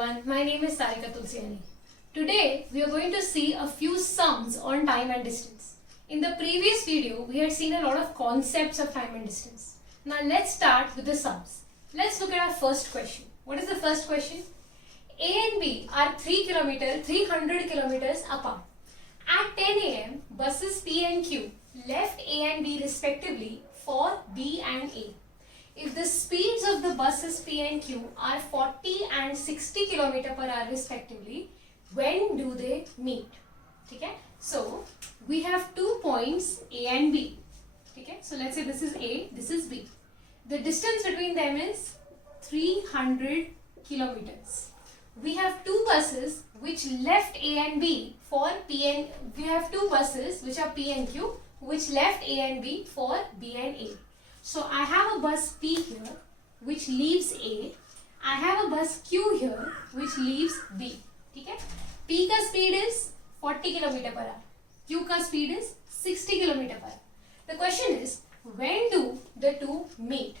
everyone, my name is Sarika Tulsiani. Today we are going to see a few sums on time and distance. In the previous video we had seen a lot of concepts of time and distance. Now let's start with the sums. Let's look at our first question. What is the first question? A and B are 300 kilometers apart. At 10 am, buses P and Q left A and B respectively for B and A. If the speeds of the buses P and Q are 40 and 60 km per hour respectively, when do they meet? Okay? So, we have 2 points A and B. Okay? So, let's say this is A, this is B. The distance between them is 300 kilometers. We have two buses which left A and B for P and we have two buses which are P and Q which left A and B for B and A. So I have a bus P here which leaves A. I have a bus Q here which leaves B. Okay? P का speed is 40 km per hour. Q का speed is 60 km per hour. The question is, when do the two meet?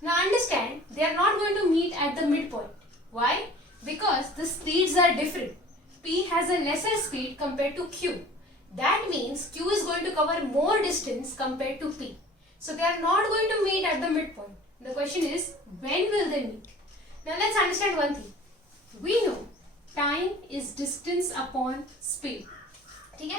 Now understand, they are not going to meet at the midpoint. Why? Because the speeds are different. P has a lesser speed compared to Q. That means Q is going to cover more distance compared to P. So they are not going to meet at the midpoint. The question is, when will they meet? Now let's understand one thing. We know time is distance upon speed. Okay?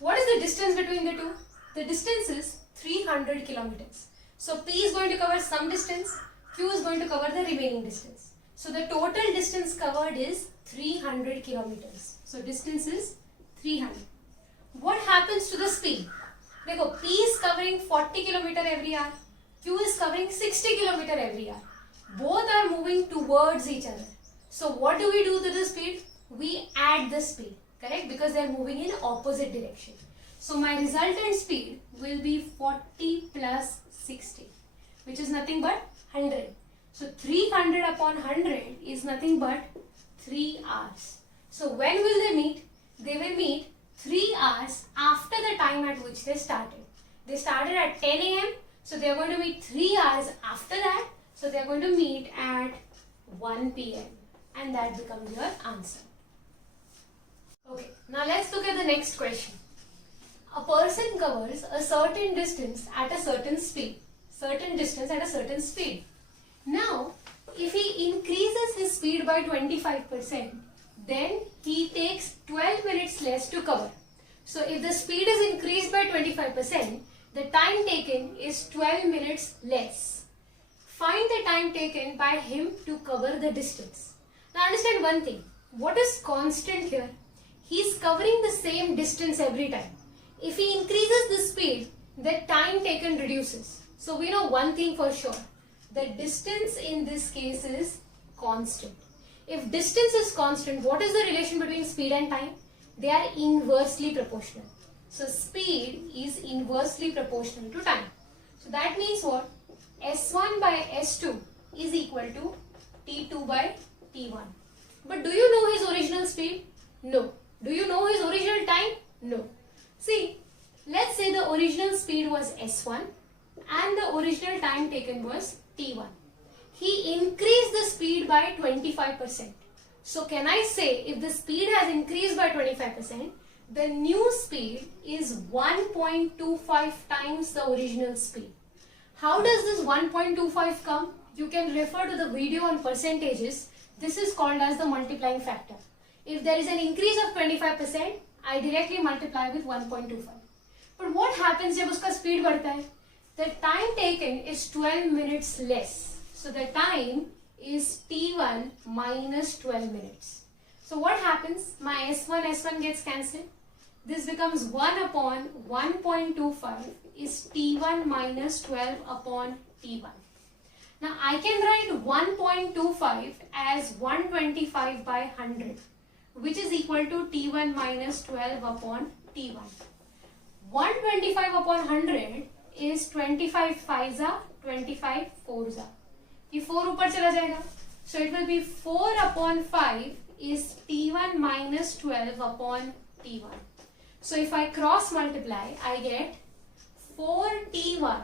What is the distance between the two? The distance is 300 kilometers. So P is going to cover some distance, Q is going to cover the remaining distance. So the total distance covered is 300 kilometers. So distance is 300. What happens to the speed? देखो, P is covering 40 km every hour, Q is covering 60 km every hour. Both are moving towards each other. So what do we do to the speed? We add the speed, correct? Because they are moving in opposite direction. So my resultant speed will be 40 plus 60, which is nothing but 100. So 300 upon 100 is nothing but 3 hours. So when will they meet? They will meet 3 hours after the time at which they started. They started at 10 am, so they are going to meet 3 hours after that. So they are going to meet at 1 pm, and that becomes your answer. Okay, now let's look at the next question. A person covers a certain distance at a certain speed. Now, if he increases his speed by 25%, then he takes 12 minutes less to cover. So if the speed is increased by 25%, the time taken is 12 minutes less. Find the time taken by him to cover the distance. Now understand one thing. What is constant here? He is covering the same distance every time. If he increases the speed, the time taken reduces. So we know one thing for sure. The distance in this case is constant. If distance is constant, what is the relation between speed and time? They are inversely proportional. So speed is inversely proportional to time. So that means what? S1 by S2 is equal to T2 by T1. But do you know his original speed? No. Do you know his original time? No. See, let's say the original speed was S1 and the original time taken was T1. He increased the speed by 25%. So can I say if the speed has increased by 25%, the new speed is 1.25 times the original speed. How does this 1.25 come? You can refer to the video on percentages. This is called as the multiplying factor. If there is an increase of 25%, I directly multiply with 1.25. But what happens जब उसका speed बढ़ता है? The time taken is 12 minutes less. So the time is T1 minus 12 minutes. So what happens? My S1 gets cancelled. This becomes 1 upon 1.25 is T1 minus 12 upon T1. Now I can write 1.25 as 125 by 100, which is equal to T1 minus 12 upon T1. 125 upon 100 is 25 5s are 25 4s are. ये 4 ऊपर चला जाएगा. So it will be 4 upon 5 is T1 minus 12 upon T1. So if I cross multiply, I get 4T1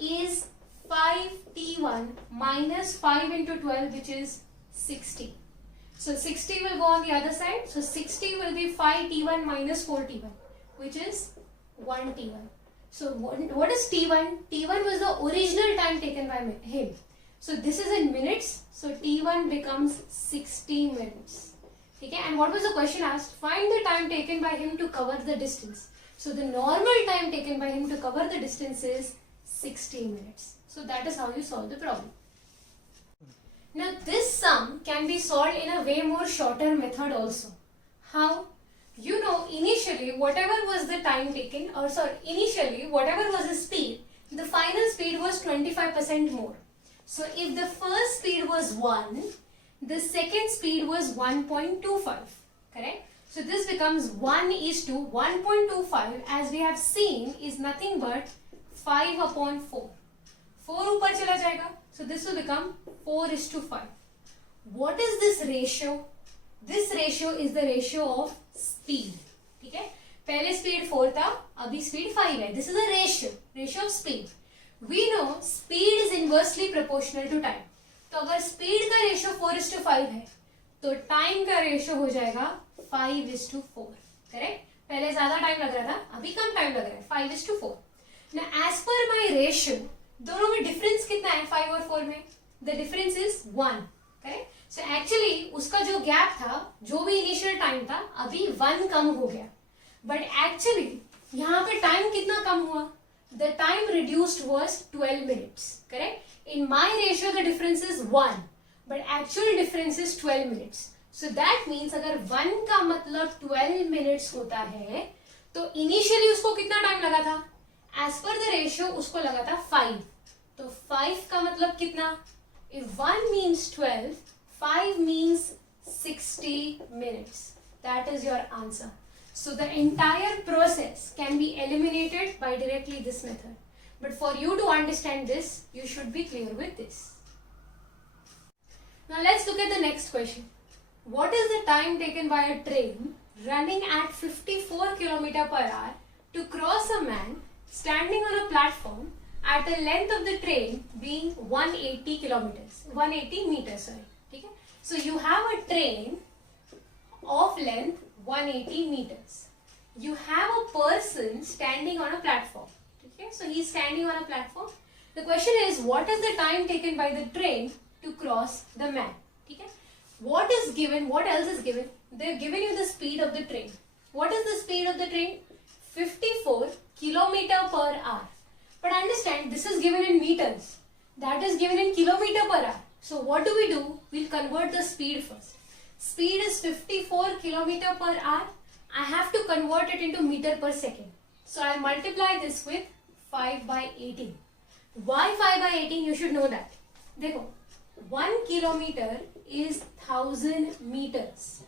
is 5T1 minus 5 into 12, which is 60. So 60 will go on the other side. So 60 will be 5 t1 minus 4 t1, which is 1 t1. So what is t1? T1 was the original time taken by him. So this is in minutes. So t1 becomes 60 minutes. Okay, and what was the question asked? Find the time taken by him to cover the distance. So the normal time taken by him to cover the distance is 60 minutes. So that is how you solve the problem. Now this sum can be solved in a way more shorter method also. How? You know, initially whatever was the time taken, or sorry, initially whatever was the speed, the final speed was 25% more. So if the first speed was 1, the second speed was 1.25, correct? So this becomes 1 is to 1.25, as we have seen is nothing but 5 upon 4. 4 ऊपर चला जाएगा. So this will become 4 is to 5. What is this ratio? This ratio is the ratio of speed. ठीक है? पहले speed 4 था, अभी speed 5 है. This is a ratio of speed. We know speed is inversely proportional to time. तो अगर speed का ratio 4 is to 5 है, तो time का ratio हो जाएगा 5 is to 4. Correct? पहले ज्यादा टाइम लग रहा था, अभी कम टाइम लग रहा है, 5 is to 4. Now as per my ratio, दोनों में डिफरेंस कितना है 5 और 4 में? The difference is 1. Correct? So actually उसका जो गैप था, जो भी इनिशियल टाइम था, अभी 1 कम हो गया. बट एक्चुअली यहाँ पे टाइम कितना कम हुआ? The time reduced was 12 minutes. Correct? In my ratio the difference is 1, but actual difference is 12 minutes. So that means अगर 1 का मतलब 12 मिनट्स होता है, तो इनिशियली उसको कितना टाइम लगा था? एज पर द रेशियो उसको लगा था 5. तो 5 का मतलब कितना? If 1 means 12, 5 means 60 minutes. That is your answer. So the entire process can be eliminated by directly this method. But for you to understand this, you should be clear with this. Now let's look at the next question. What is the time taken by a train running at 54 km per hour to cross a man standing on a platform at a length of the train being 180 meters, sorry. Okay? So you have a train of length 180 meters. You have a person standing on a platform. Okay? So he is standing on a platform. The question is, what is the time taken by the train to cross the man? Okay? What is given? What else is given? They have given you the speed of the train. What is the speed of the train? 54 km per hour. But understand, this is given in meters. That is given in kilometer per hour. So what do? We'll convert the speed first. Speed is 54 km per hour. I have to convert it into meter per second. So I'll multiply this with 5 by 18. Why 5 by 18? You should know that. देखो, 1 kilometer is 1000 meters.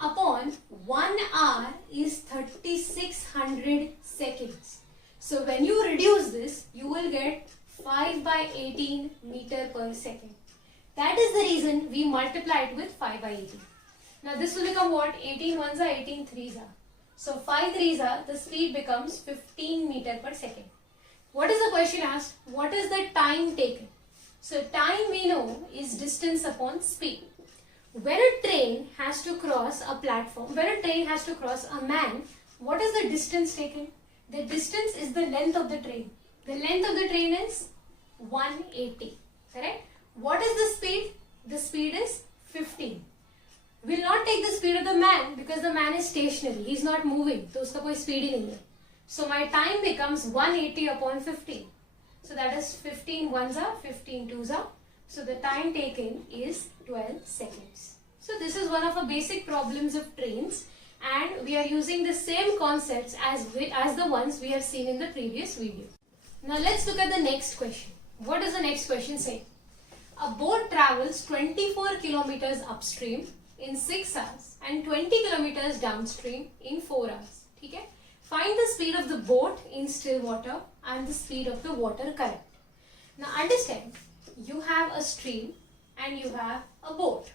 Upon 1 hour is 3600 seconds. So when you reduce this, you will get 5 by 18 meter per second. That is the reason we multiply it with 5 by 18. Now this will become what? 18 ones are 18 threes are. So 5 threes are, the speed becomes 15 meter per second. What is the question asked? What is the time taken? So time we know is distance upon speed. When a train has to cross a platform, when a train has to cross a man, what is the distance taken? The distance is the length of the train. The length of the train is 180. Correct? What is the speed? The speed is 15. We'll not take the speed of the man because the man is stationary. He is not moving. तो उसका कोई speed ही नहीं है. So my time becomes 180 upon 15. So that is 15 ones are, 15 twos are. So the time taken is 12 seconds. So this is one of the basic problems of trains. And we are using the same concepts as the ones we have seen in the previous video. Now let's look at the next question. What does the next question say? A boat travels 24 kilometers upstream in 6 hours and 20 kilometers downstream in 4 hours. Okay? Find the speed of the boat in still water and the speed of the water current. Now understand, you have a stream and you have a boat.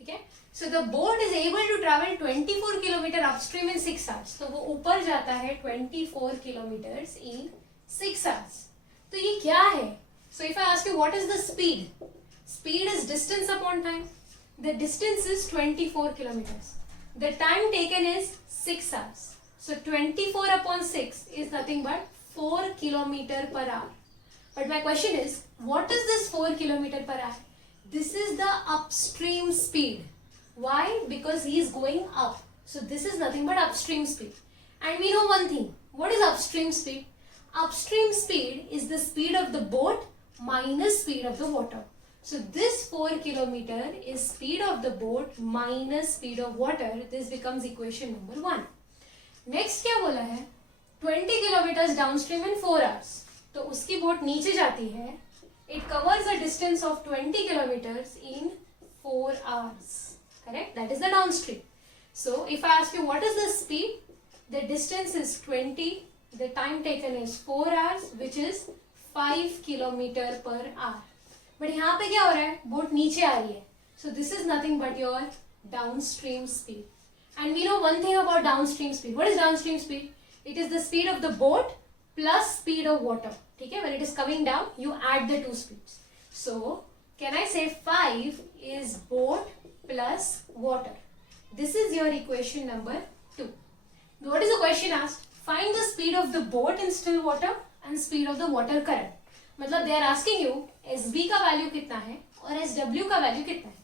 Okay? So the boat is able to travel 24 kilometer upstream in 6 hours. तो वो ऊपर जाता है 24 kilometers in 6 hours. तो ये क्या है? So if I ask you what is the speed? Speed is distance upon time. The distance is 24 kilometers. The time taken is 6 hours. So 24 upon 6 is nothing but 4 kilometer per hour. But my question is, what is this 4 kilometer per hour? This is the upstream speed. Why? Because he is going up. So this is nothing but upstream speed. And we know one thing. What is upstream speed? Upstream speed is the speed of the boat minus speed of the water. So this 4 kilometer is speed of the boat minus speed of water. This becomes equation number 1. Next क्या बोला है? 20 kilometers downstream in 4 hours. तो उसकी boat नीचे जाती है. It covers a distance of 20 kilometers in 4 hours. Correct? That is the downstream. So if I ask you what is the speed? The distance is 20. The time taken is 4 hours, which is 5 kilometer per hour. But यहाँ पे क्या हो रहा है? Boat नीचे आ रही है. So this is nothing but your downstream speed. And we know one thing about downstream speed. What is downstream speed? It is the speed of the boat plus speed of water. ठीक है? When it is coming down, you add the two speeds. So can I say 5 is boat plus water? This is your equation number 2. What is the question asked? Find the speed of the boat in still water and speed of the water current. मतलब they are asking you SB का value कितना है और SW का value कितना है.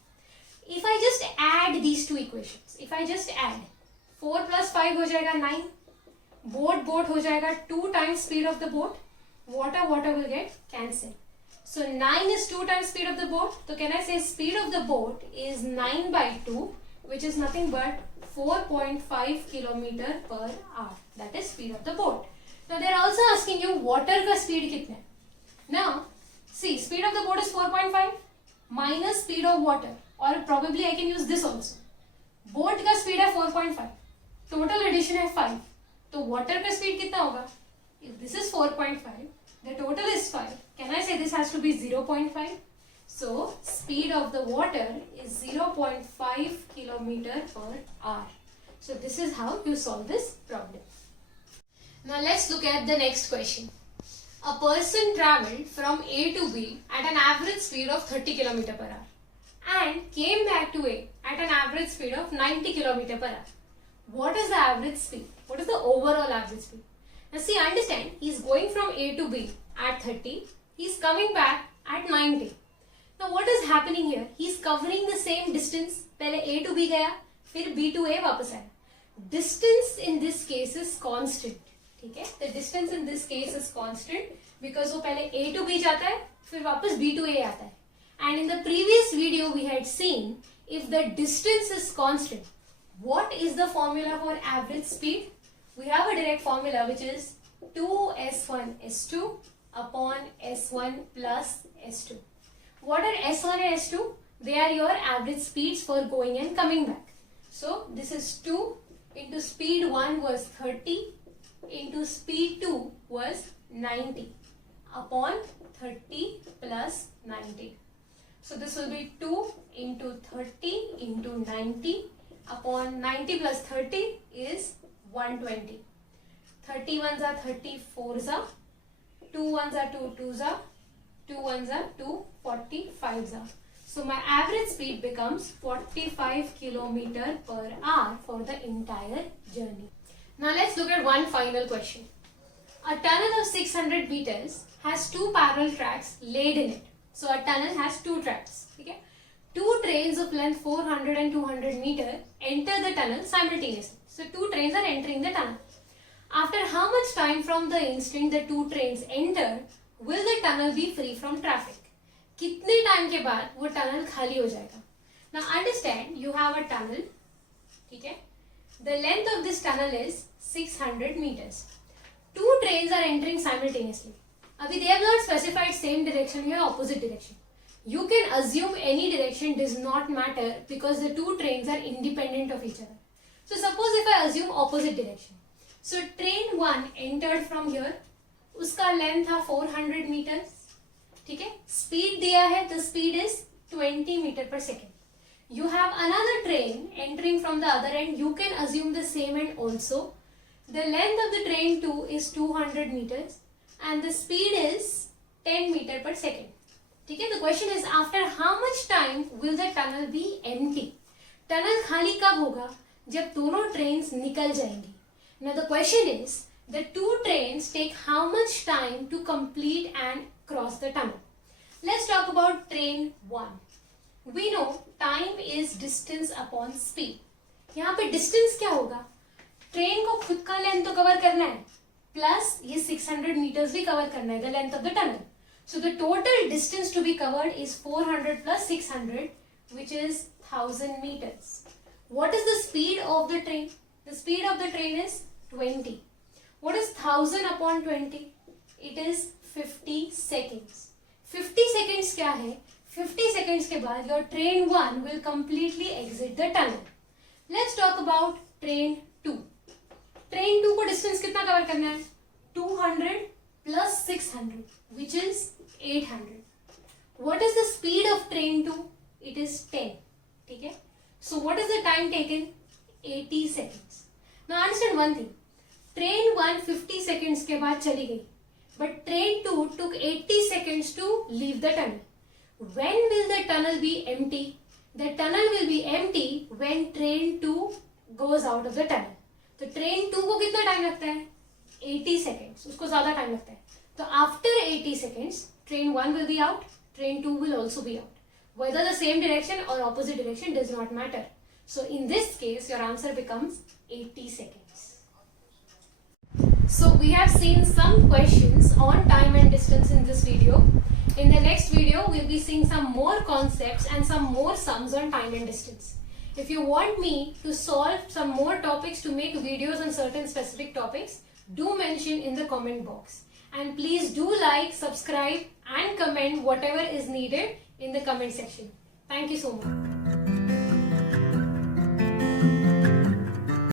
If I just add these two equations, if I just add 4 plus 5 हो जाएगा 9, boat हो जाएगा 2 times speed of the boat, water will get cancelled. So 9 is 2 times speed of the boat. So can I say speed of the boat is 9 by 2, which is nothing but 4.5 kilometer per hour. That is speed of the boat. Now they are also asking you water का speed कितना है. Now see, speed of the boat is 4.5 minus speed of water, or probably I can use this also. Boat का speed है 4.5, total addition है 5. तो water का speed कितना होगा? If this is 4.5, the total is 5. Can I say this has to be 0.5? So speed of the water is 0.5 kilometer per hour. So this is how you solve this problem. Now let's look at the next question. A person travelled from A to B at an average speed of 30 km per hour and came back to A at an average speed of 90 km per hour. What is the average speed? What is the overall average speed? Now see, understand, he is going from A to B at 30, he is coming back at 90. Now what is happening here? He is covering the same distance. पहले A to B गया, फिर B to A वापस आया. Distance in this case is constant. ठीक है? The distance in this case is constant because वो पहले A to B जाता है, फिर वापस B to A आता है. And in the previous video we had seen, if the distance is constant, what is the formula for average speed? We have a direct formula which is 2s1 s2 upon s1 plus s2. What are s1 and s2? They are your average speeds for going and coming back. So this is 2 into speed 1 was 30 into speed 2 was 90 upon 30 plus 90. So this will be 2 into 30 into 90 upon 90 plus 30 is 120. 30 ones are 30 fours are, 2 ones are 2 twos are, 2 ones are 2 45s are. So my average speed becomes 45 km per hour for the entire journey. Now let's look at one final question. A tunnel of 600 meters has 2 parallel tracks laid in it. So a tunnel has 2 tracks. Okay? 2 trains of length 400 and 200 meter enter the tunnel simultaneously. So 2 trains are entering the tunnel. After how much time from the instant the 2 trains enter will the tunnel be free from traffic? कितने time के बाद वो tunnel खाली हो जाएगा? Now understand, you have a tunnel, ठीक है? The length of this tunnel is 600 meters. 2 trains are entering simultaneously. अभी they have not specified same direction or opposite direction. You can assume any direction does not matter because the 2 trains are independent of each other. So suppose if I assume opposite direction. So train 1 entered from here. उसका length था 400 meters. ठीक है? Speed दिया है, the speed is 20 meter per second. You have another train entering from the other end. You can assume the same end also. The length of the train 2 is 200 meters and the speed is 10 meter per second. ठीक है? तो the question is, after how much time will the tunnel be empty? Tunnel खाली कब होगा? जब दोनों trains निकल जाएंगी. Now the question is, the two trains take how much time to complete and cross the tunnel? Let's talk about train 1. We know time is distance upon speed. यहाँ पे distance क्या होगा? ट्रेन को खुद का length तो cover करना है, प्लस ये 600 मीटर्स भी कवर करना है, the length of the tunnel. So the total distance to be covered is 400 plus 600, which is 1000 meters. What is the speed of the train? The speed of the train is 20. What is 1000 upon 20? It is 50 seconds. 50 seconds क्या है? 50 seconds के बाद your train 1 will completely exit the tunnel. Let's talk about train 2. Train 2 को distance कितना cover करना है? 200 plus 600, which is 800. What is the speed of train 2? It is 10. ठीक है? So what is the time taken? 80 seconds. Now understand one thing. Train 1 50 seconds के बाद चली गई, but train 2 took 80 seconds to leave the tunnel. When will the tunnel be empty? The tunnel will be empty when train 2 goes out of the tunnel. तो train 2 को कितना time लगता है? 80 seconds. उसको ज्यादा टाइम लगता है. तो after 80 seconds, train 1 will be out, train 2 will also be out. Whether the same direction or opposite direction does not matter. So in this case, your answer becomes 80 seconds. So we have seen some questions on time and distance in this video. In the next video, we'll be seeing some more concepts and some more sums on time and distance. If you want me to solve some more topics to make videos on certain specific topics, do mention in the comment box. And please do like, subscribe and comment whatever is needed in the comment section. Thank you so much.